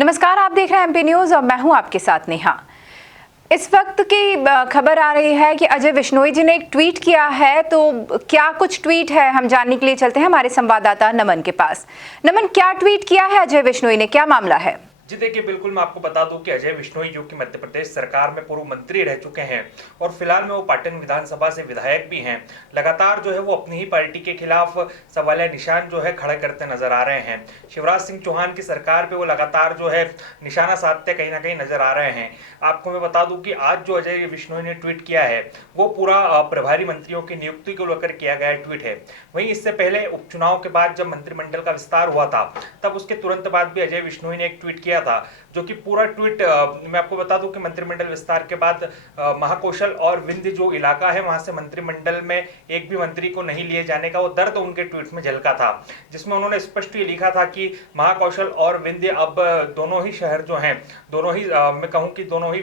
नमस्कार, आप देख रहे हैं एमपी न्यूज और मैं हूं आपके साथ नेहा। इस वक्त की खबर आ रही है कि अजय विश्नोई जी ने एक ट्वीट किया है। तो क्या कुछ ट्वीट है, हम जानने के लिए चलते हैं हमारे संवाददाता नमन के पास। नमन, क्या ट्वीट किया है अजय विश्नोई ने, क्या मामला है? जी देखिए, बिल्कुल मैं आपको बता दूं कि अजय विश्नोई जो कि मध्य प्रदेश सरकार में पूर्व मंत्री रह चुके हैं और फिलहाल में वो पाटन विधानसभा से विधायक भी हैं, लगातार जो है वो अपनी ही पार्टी के खिलाफ सवालिया निशान जो है खड़े करते नजर आ रहे हैं। शिवराज सिंह चौहान की सरकार पे वो लगातार जो है निशाना साधते कहीं ना कहीं नजर आ रहे हैं। आपको मैं बता दूं कि आज जो अजय विश्नोई ने ट्वीट किया है वो पूरा प्रभारी मंत्रियों की नियुक्ति को लेकर किया गया ट्वीट है। वहीं इससे पहले उपचुनाव के बाद जब मंत्रिमंडल का विस्तार हुआ था तब उसके तुरंत बाद भी अजय विश्नोई ने एक ट्वीट किया था, जो कि पूरा ट्वीट मैं आपको बता दूं कि मंत्रिमंडल विस्तार के बाद महाकौशल और विंध्य जो इलाका है वहां से मंत्रिमंडल में एक भी मंत्री को नहीं लिए जाने का वो दर्द उनके ट्वीट में झलका था, जिसमें उन्होंने स्पष्ट ये लिखा था कि महाकौशल और विंध्य अब दोनों ही शहर जो हैं, दोनों ही मैं कहूं कि दोनों ही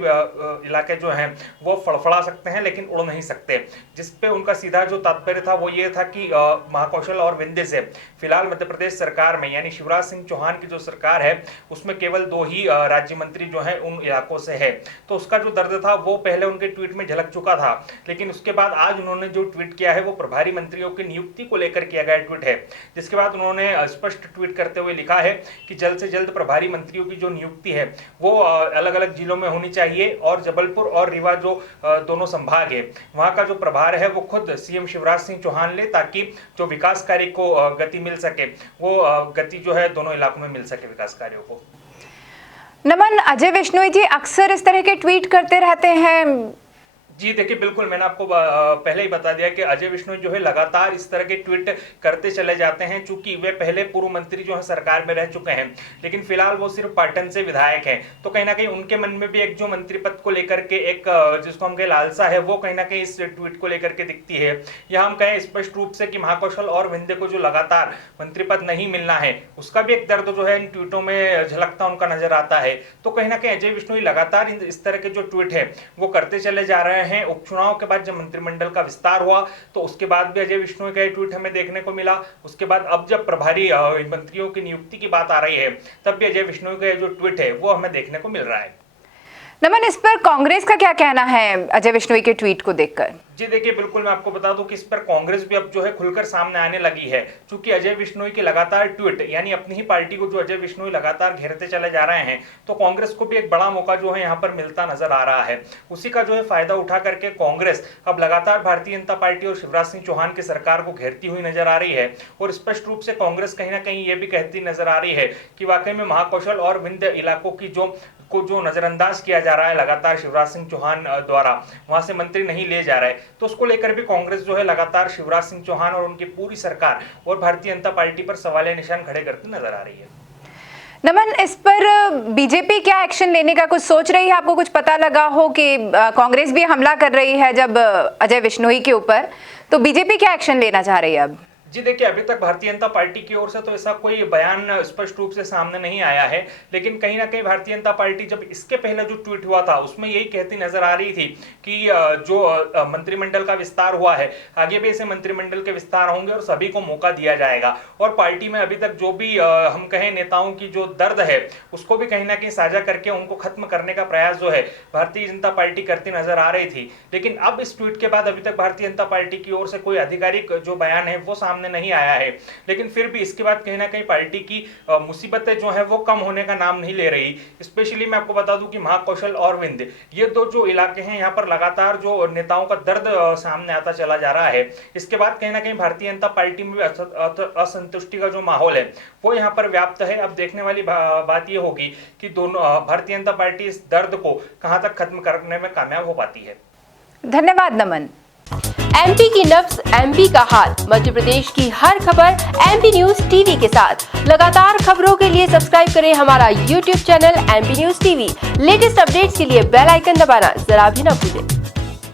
इलाके जो हैं वो फड़फड़ा सकते हैं लेकिन उड़ नहीं सकते। जिसपे उनका सीधा जो तात्पर्य था वो ये था कि महाकौशल और विंध्य से फिलहाल मध्य प्रदेश सरकार में यानी शिवराज सिंह चौहान की जो सरकार है उसमें केवल दो ही राज्य मंत्री जो है उन इलाकों से है। तो उसका जो दर्द था वो पहले उनके ट्वीट में झलक चुका था, लेकिन उसके बाद आज उन्होंने जो ट्वीट किया है वो प्रभारी मंत्रियों की नियुक्ति को लेकर किया गया ट्वीट है, जिसके बाद उन्होंने स्पष्ट ट्वीट करते हुए लिखा है कि जल्द से जल्द प्रभारी मंत्रियों की जो नियुक्ति है वो अलग अलग जिलों में होनी चाहिए और जबलपुर और रीवा जो दोनों संभाग है वहां का जो प्रभार है वो खुद सीएम शिवराज सिंह चौहान ले, ताकि जो विकास कार्य को गति मिल सके वो गति जो है दोनों इलाकों में मिल सके विकास कार्यों को। नमन, अजय विश्नोई जी अक्सर इस तरह के ट्वीट करते रहते हैं। जी देखिए, बिल्कुल मैंने आपको पहले ही बता दिया कि अजय विश्नोई जो है लगातार इस तरह के ट्वीट करते चले जाते हैं, चूंकि वे पहले पूर्व मंत्री जो है सरकार में रह चुके हैं लेकिन फिलहाल वो सिर्फ पाटन से विधायक हैं। तो कहीं ना कहीं उनके मन में भी एक जो मंत्री पद को लेकर के एक जिसको हम कहें लालसा है वो कहीं ना कहीं इस ट्वीट को लेकर के दिखती है। या हम कहें स्पष्ट रूप से कि महाकौशल और विंध्य को जो लगातार मंत्री पद नहीं मिलना है उसका भी एक दर्द जो है इन ट्वीटों में झलकता उनका नजर आता है। तो कहीं ना कहीं अजय विश्नोई लगातार इस तरह के जो ट्वीट है वो करते चले जा रहे हैं। उपचुनाव के बाद जब मंत्रिमंडल का विस्तार हुआ तो उसके बाद भी अजय विश्नोई का ट्वीट हमें देखने को मिला। उसके बाद अब जब प्रभारी मंत्रियों की नियुक्ति की बात आ रही है तब भी अजय विश्नोई का जो ट्वीट है वो हमें देखने को मिल रहा है। नमन, इस पर कांग्रेस का क्या कहना है अजय विश्नोई के ट्वीट को देखकर? जी देखिए, बिल्कुल मैं आपको बता दूं कि इस पर कांग्रेस भी अब जो है खुलकर सामने आने लगी है, क्योंकि अजय विश्नोई के लगातार ट्वीट यानी अपनी ही पार्टी को जो अजय विश्नोई लगातार घेरते चले जा रहे हैं तो कांग्रेस को भी एक बड़ा मौका जो है यहाँ पर मिलता नजर आ रहा है। उसी का जो है फायदा उठा करके कांग्रेस अब लगातार भारतीय जनता पार्टी और शिवराज सिंह चौहान की सरकार को घेरती हुई नजर आ रही है। और स्पष्ट रूप से कांग्रेस कहीं ना कहीं ये भी कहती नजर आ रही है कि वाकई में महाकौशल और विंध्य इलाकों की जो नजरअंदाज किया जा रहा है लगातार शिवराज सिंह चौहान द्वारा, वहां से मंत्री नहीं ले जा रहे, तो उसको लेकर भी कांग्रेस जो है लगातार शिवराज सिंह चौहान और उनकी पूरी सरकार और भारतीय जनता पार्टी पर सवालिया निशान खड़े करती नजर आ रही है। नमन, इस पर बीजेपी क्या एक्शन लेने का कुछ सोच रही है? आपको कुछ पता लगा हो कि कांग्रेस भी हमला कर रही है जब अजय विश्नोई के ऊपर, तो बीजेपी क्या एक्शन लेना चाह रही है अब? जी देखिए, अभी तक भारतीय जनता पार्टी की ओर से तो ऐसा कोई बयान स्पष्ट रूप से सामने नहीं आया है, लेकिन कहीं ना कहीं भारतीय जनता पार्टी जब इसके पहले जो ट्वीट हुआ था उसमें यही कहती नजर आ रही थी कि जो मंत्रिमंडल का विस्तार हुआ है आगे भी ऐसे मंत्रिमंडल के विस्तार होंगे और सभी को मौका दिया जाएगा। और पार्टी में अभी तक जो भी हम कहें नेताओं की जो दर्द है उसको भी कहीं ना कहीं साझा करके उनको खत्म करने का प्रयास जो है भारतीय जनता पार्टी करती नजर आ रही थी। लेकिन अब इस ट्वीट के बाद अभी तक भारतीय जनता पार्टी की ओर से कोई आधिकारिक जो बयान है वो सामने नहीं आया है, लेकिन फिर भी इसके बाद कहीं ना कहीं पार्टी की मुसीबतें जो है वो कम होने का नाम नहीं ले रही। स्पेशली मैं आपको बता दूं कि महाकौशल और विंध्य ये दो जो इलाके हैं यहाँ पर लगातार जो नेताओं का दर्द सामने आता चला जा रहा है। इसके बाद कहीं ना कहीं भारतीय जनता पार्टी में असंतुष्टि का जो माहौल है वो यहाँ पर व्याप्त है। अब देखने वाली बात ये होगी कि दोनों भारतीय जनता पार्टी इस दर्द को कहां तक खत्म करने में कामयाब हो पाती है। धन्यवाद नमन। एमपी की नब्ज, एमपी का हाल, मध्य प्रदेश की हर खबर एमपी न्यूज टीवी के साथ। लगातार खबरों के लिए सब्सक्राइब करें हमारा YouTube channel MP news TV. Latest updates के लिए बेल आइकन दबाना जरा भी न भूलें।